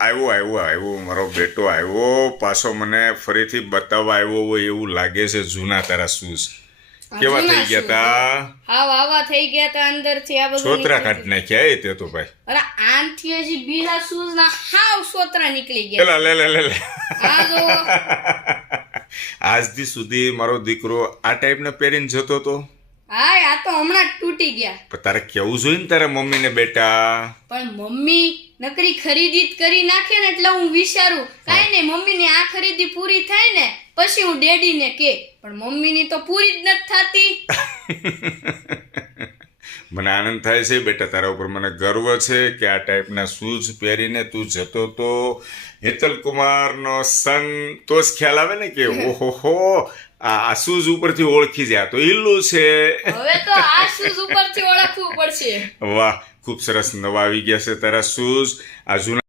આવ્યો મારો બેટો આવ્યો પાછો મને ફરીથી બતાવવા આવ્યો હોય એવું લાગે છે જૂના તારા શૂઝ કેવા થઈ ગયા તા હાવ આવા થઈ ગયા તા અંદરથી આ બધું છોતરા કાઢી નાખ્યા એ તે તો ભાઈ અરે આનથી હજી બીજા શૂઝ ના હાવ સોતરા નીકળી ગયા લે આ જો આજથી સુધી મારો દીકરો આ ટાઈપના પહેરીને જતો તો હાય આ તો હમણાં જ તૂટી ગયા પણ તારે કેવું જોઈએ ને તારા મમ્મીને બેટા પણ મમ્મી નકરી ખરીદી જ કરી નાખે ને એટલે હું વિચારું કાઈ નહીં મમ્મીની આ ખરીદી પૂરી થાય ને પછી હું ડેડીને કે પણ મમ્મીની તો પૂરી જ નથી થતી મને આનંદ થાય છે બેટા તારા ઉપર મને ગર્વ છે કે આ ટાઈપના શૂઝ પહેરીને તું જતો તો હેતલ કુમારનો સન તો જ ખ્યાલ આવે ને કે ઓહો આ શૂઝ ઉપરથી ઓળખી જાય તો ઈલ્લું છે હવે તો આ શૂઝ ઉપરથી ઓળખવું પડશે વાહ ખૂબ સરસ નવા આવી ગયા છે તારા શૂઝ આ જૂના